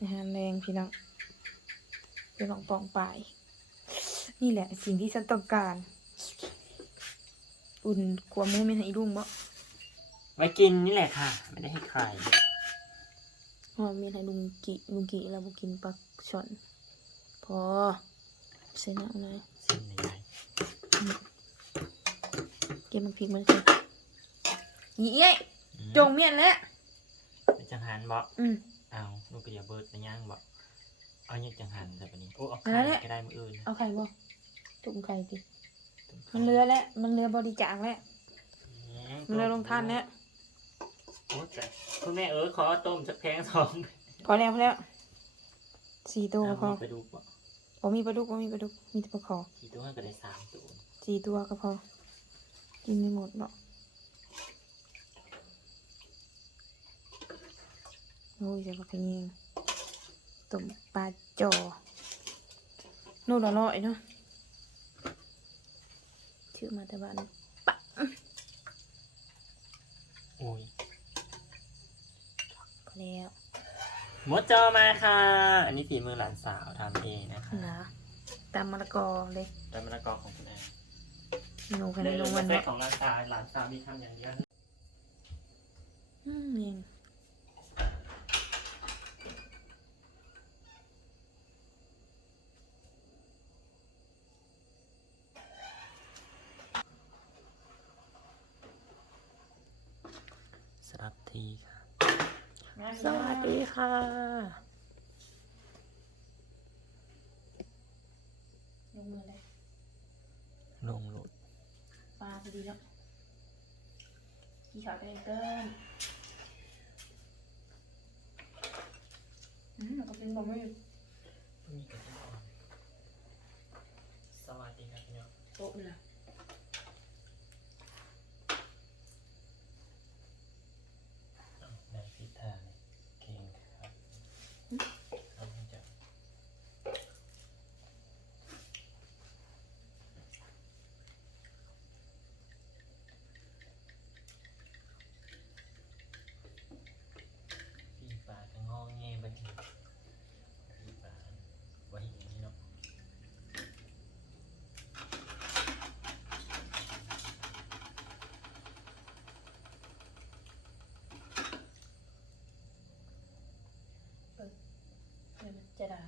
อาหารแรงพี่น้องเดี๋ยวลองปองปลายนี่แหละสิ่งที่ฉันต้องการ อุ่นกลัวมือไม่ให้รุ่งบ่ไว้กินนี่แหละค่ะ ไม่ได้ให้ใครเพราะว่ามีให้ลุงกิลุงกิเราบ่กินปลาช่อน พอใส่น้ำเลยสิ่งใหญ่เก็บมันพริกมันสิยี่เอ้ยๆอืมจงเมียนแล้วไปจังหันบ่อืม เอาลูกกระเดียเบิร์ดไปย่างบ่เอาเนี่ยจังหันแต่ปะนี้โอ้เอาเอาไข่แล้วก็ได้มืออื่นเอาไข่บ่จุ่มไข่ดิมันเรือแล้วมันเรือบริจาคแล้วมันเรือลงทานแล้วโอ้แต่คุณแม่เออขอต้มสักแพงสองพอแล้วพอแล้วสี่ตัวก็พอเอาไปดูบ่โอ้มีปลาดุกโอ้มีปลาดุกมีแต่ปลาขอกี่ตัวก็ได้สามตัวสี่ตัวก็พอ กินไม่หมดหรอก โอ้ยจะปลาขยิงต้มปลาจอโน่นละร้อยเนาะชื่อมาแต่บ้านโอ้ยพอแล้วหมดจอมาค่ะ อันนี้ฝีมือหลานสาวทำเองนะคะนะตำมะละกอเลยแต่มะละกอของคุณแอนหนูกันในในโรโรงงวัวันนแรกเนาะของหลานสาวหลานสาวมีทำอย่างเดียวอืมเอง ดีค่ะ สวัสดีค่ะ ลงมือเลยลงหลุดปลาพอดีแล้วพี่ขาวได้เกินอืมก็เป็นบะหมี่มีกระเทียมอ่อนสวัสดีครับพี่น้องโต๊ะเลย อ้าวได้พิธาเลยเก่งครับเอาให้จับพี่ปลาจะงอแงไปเห็นพี่ปลาไว้อย่างนี้เนาะ เดี๋ยวมันจะ ดา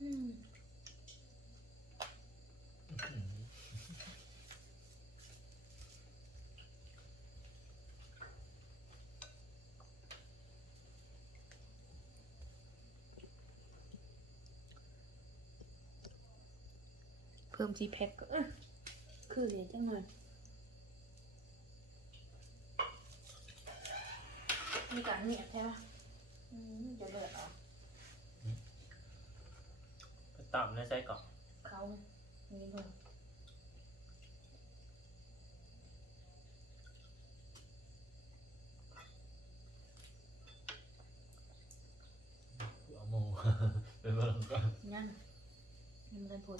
อืมเพิ่มซีแพ็คก็คือเดี๋ยวจังเลย มีการเหนียบใช่ปะอืมเดี๋ยวเลือดออกไปต่ำนะใจก่อนเขามีลงเอาโมไปเบิ่งก่อนยังยังไม่ได้พูด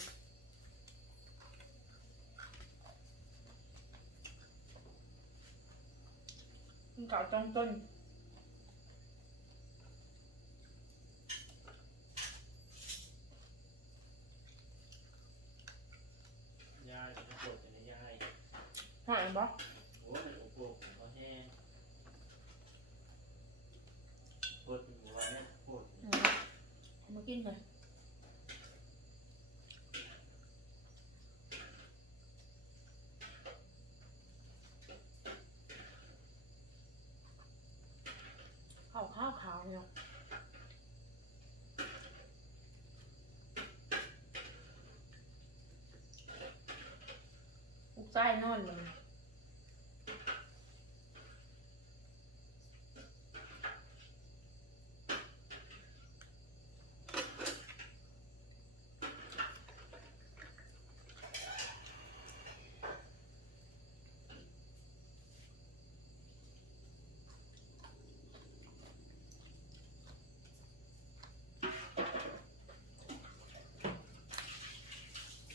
เก่าจังต้น ยายจะปวดจะยาย หอยบ่โอ้ยโอ้โหผมเขาแห้งปวดหัวเนี่ยปวดอืมเอามากินเลยข้าวข้าวขาวเนี่ยลูกไส้นอนเล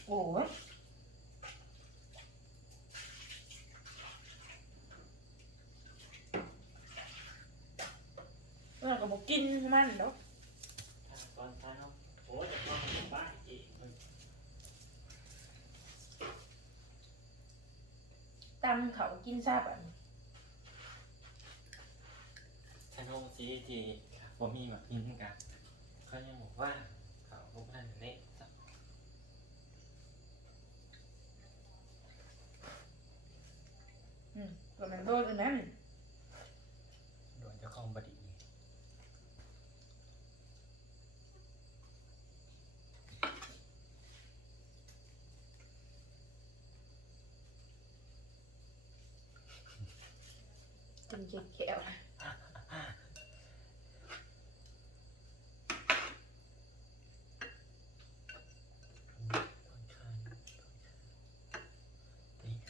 โอ้ยเราก็บอกกินมันเนาะตอนเช้าโอ้ยจะต้บ้านอีกตำเขากินซาบอะฉันโอ้ซีจีผมมีมากินกันเขายังบอกว่าเขาพวกนั้นนี่ กอืมก็มันโดนอันนั้นโดนเจ้าของบดีจนเจ็บแขวนะ ผ่อนคลายผ่อนคลายตีใ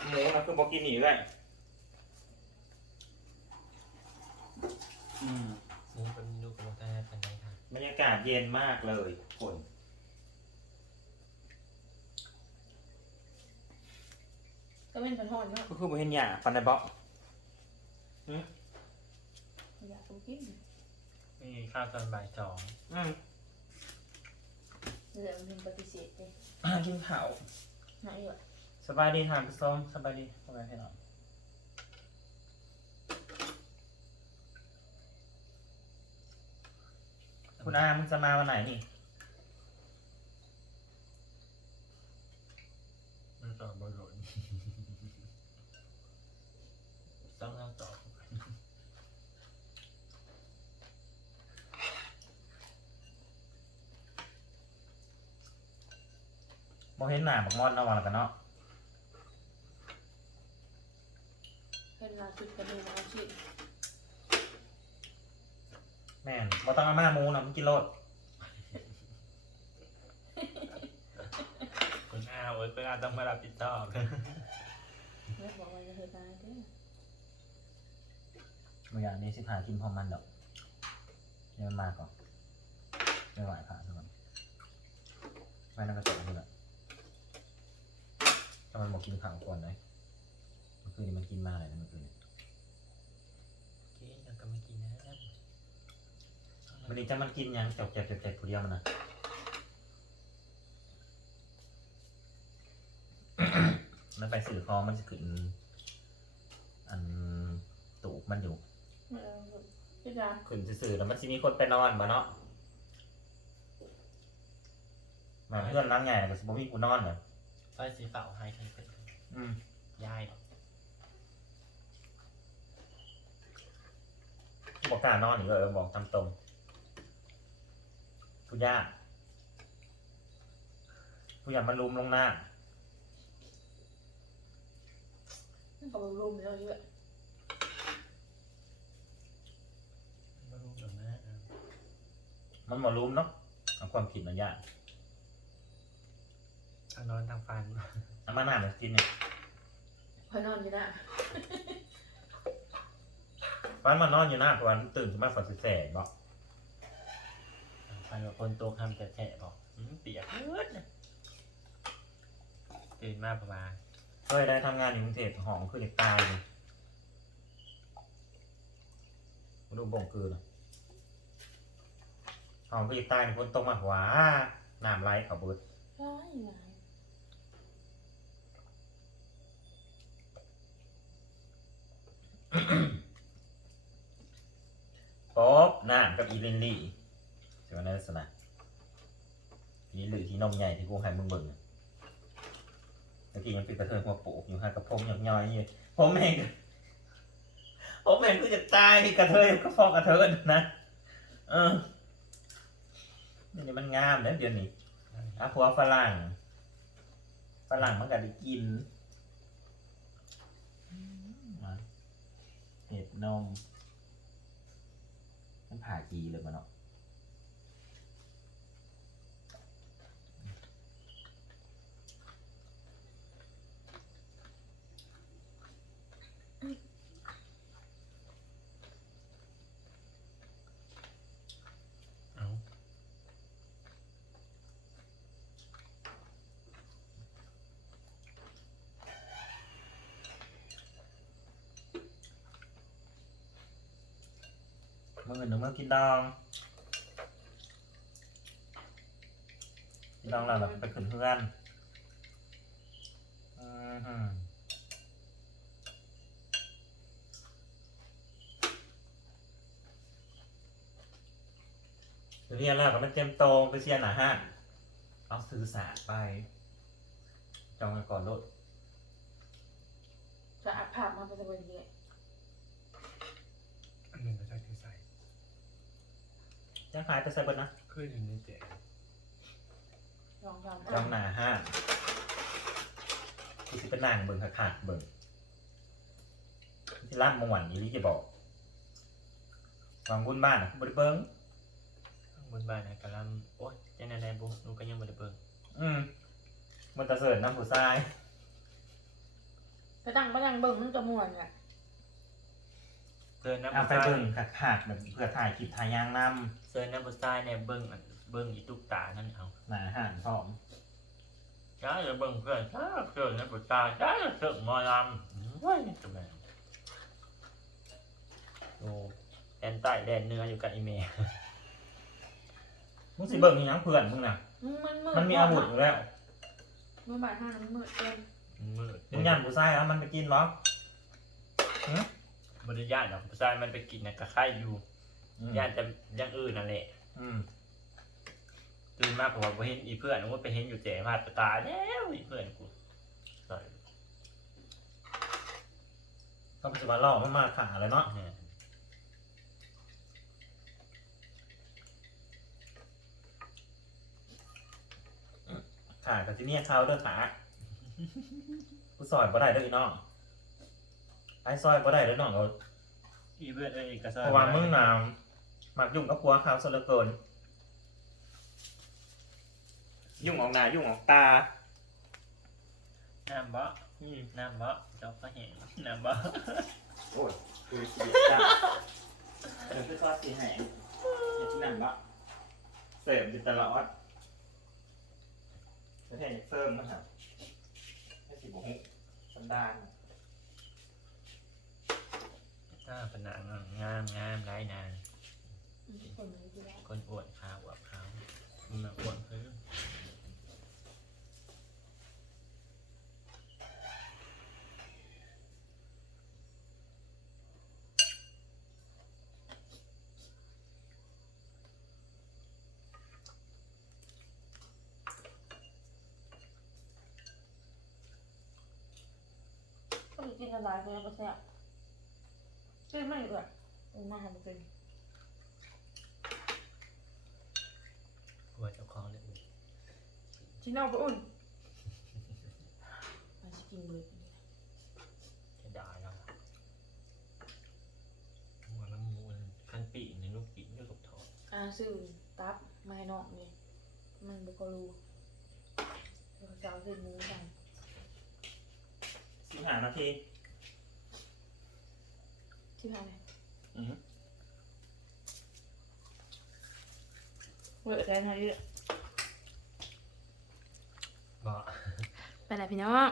ห้ หมูนะคือ บอกกินหนีเลยอืมนี่เป็นดูกับตาเป็นไงค่ะบรรยากาศเย็นมากเลยฝนก็เป็นพันหอนเนาะก็คือบ่เห็นหยาปันไดบอกอยากกินนี่ข้าวตอนบ่ายสองอืมเดี๋ยวมันปฏิเสธเลยอ่ากินข้าวหายอยู่อะ สบายดีทานผู้ชมสบายดีสบายดีเนาะคุณอามึงจะมาวันไหนนี่มันตอบบอลลนต้องเล่าต่อบ่เห็นหน้าบักมอดเนาะวันละกันเนาะ เห็นลาสุดกระดูกเอาชิ้นแม่นบ่ต้องเอามาหมูนะมึงกินโลดคุณอาเว้ยคุณอาต้องมารับผิดชอบแม่บอกว่าจะเฮตายเด้อมึงอย่างนี้สิพากินพร้อมมันดอกเดี๋ยวมันมาก่อนไม่ไหวผ่าทุกคนไม่นั่นก็จบเลยละถ้ามันบอกกินข้าวก่อนเลยเมื่อคืนนี้มันกินมาอะไรนะเมื่อคืนนี้ กินยังก็ไม่กินนะวันนี้จะมันกินหยังจบเจ็บเจ็บเจ็บผู้เดียวมันนะมันไปสื่อคองมันจะขึ้นอันตูกมันอยู่เออพี่ดาขึ้นสื่อๆแล้วมันจะมีคนไปนอนมาเนาะมาเพื่อนร้านใหญ่แต่สมมติกูนอนเหรอไฟสีเป่าให้ใครเป็นอืม ยายบอก กล้ารนอนอีกเลยเออบอกตามตรงผู้ย่าผู้ย่ามันลุมลงหน้าเขาบอกรุมแล้วเยอะไม่รู้หรอกนะมันหมอลุมเนาะเอาความผิดมันยากทางนอนทางฟันเอามาหน้ามันกินเนี่ยพอนอนอยู่นะ ฟันมันนอนอยู่หน้าเพราะวันตื่นขึ้นมาฝันแสบบอกฟันกับคนตัวคำแฉะๆบอกอืมเปียกเลือดตื่นมาประมาณเฮ้ยได้ทำงานอยู่กรุงเทพหอมคือเด็กตายเลยมาดูบ่งคือนะหอมคือเด็กตายในคนตกมาหวาน้ำไหลเขาเบิด ร้ายหลาย ป๊อบน้ำ กับอีลินลี่เสียวันนั้นลักษณะอีลินลี่ที่นมใหญ่ที่กูให้มึงเบิ่งอะเมื่อกี้ยังเป็นกระเทยหัวโปกอยู่ฮะกับผมหยอกย้อยอยู่ผมเองผมเองก็จะตายกระเทยก็ฟอกกระเทยนะเออนี่มันงามเด้อเดี๋ยวนี้อาผัวฝรั่งฝรั่งมันก็ได้กินเห็ดนม มันผ่าจีเลยมันเนาะ มื่อเงินหนึ่งมื่อกินดองกินดองแล้วเราไปขึ้นเพื่อนอือหือเรียนแล้วก็มันเต็มโตงไปเชียนหนาห้างเอาซื้อสารไป จองกันก่อนโลดจะอัพภาพมาเป็นตัวเนี้ยอันหนึ่งก็ใช้ที่ใส่ ยังหายไปใส่เบิดนะขึ้นอยู่ในแจกลองทำจองหนาห้างที่สิเป็นนางเบิ่งขาดๆเบิ่งที่ล่ำมงหวันนี้ลิจะบอกวางบุญบ้านอะบริเบิ้งข้างบนบ้านนะกำลังโอ๊ยยังไงแน่บุหนูก็ยังไม่ได้เบิ่งอืมมันตะเสิร์นน้ำผู้ทราย ไปตั้งไปตั้งเบิ่งมันจะม่วนอะ เซิร์นน้ำเอาบุไปษายเบิ่งขาดๆแบบเพื่อถ่ายคลิปถ่ายยางนเซิร์นน้ำบุษายเนี่ยเบิ่งอันเบิ่งอีตุกตานั่นเอาำหนาห่านพร้อมจ้าจะเบิ่งเพื่อนจ้าเพื่อนน้ำบุษายจ้าจะเสิร์ฟหมอลำว้ายจะแม่นโอ้แดนใต้แดนเหนื้ออยู่กับอีเมย์มึงสิเบิ่งอีหยังเพื่อนมึงน่ะ มันมืดมันมีอาวุธอยู่แล้วมือบ่ายห้ามันมืดเกินมืดมึงยันผู้ทรายแล้วมันไปกินหรอ บริญาตหรอกบุษายมันไปกินนะกระไข่อยู่อืมญาติจะอยังอื่นนั่นแหละอืมตื่นมาผมว่าบ่เห็นอีเพื่อนว่าไปเห็นอยู่เจ๋พาดตายแล้วอีเพื่อนกูใส่ก็ปัจจุบันล่อมันมาขาเลยเนาะเนี่ยขากับที่เนี่ยเขาเด้อขากูซอยบ่ได้เด้ออีน้อง ไอ้ซอยบ่ได้เด้อน้องเอาอีเพื่อนเอ้ยกระเพราะว่ามึงน่ะมักยุ่งกับผัวเขาซะเหลือเกิน ยุ่งออกหน้ายุ่งออกตา น้ำบ่อืมน้ำบ่เจ้าก็เห็นน้ำบ่โอ้ยคือสีจ้าเดี๋ยวคือซอสสีแห้งอย่างที่นั่นบะเสิร์ฟอยู่ตลอดจะแทนเสิร์ฟนะครับให้สีบุ้งสันดาน หน้าผนังงามงามไร้นางคนมันจะได้คนอวดขาวอวดขาวมันมาอวดเพิ่มก็มีกินอะไรคนละก็แซ่บ กินไม่เอือดมันมาทำเป็นอวดเจ้าของเลยชิ้นเอาไปอุ่นมาสกินเลยจะด่าเราหัวน้ำมูลขั้นปีในลูกปีด้วยกับทองอ่าซื้อตับมาให้น้องนี่มันบุกรู้เดี๋ยวจะเอาเส้นหมูกันสิบห้านาที ที่ทำไงอือฮึเวอร์แทนอะไรเยอะบ่ไปไหนพี่น้อง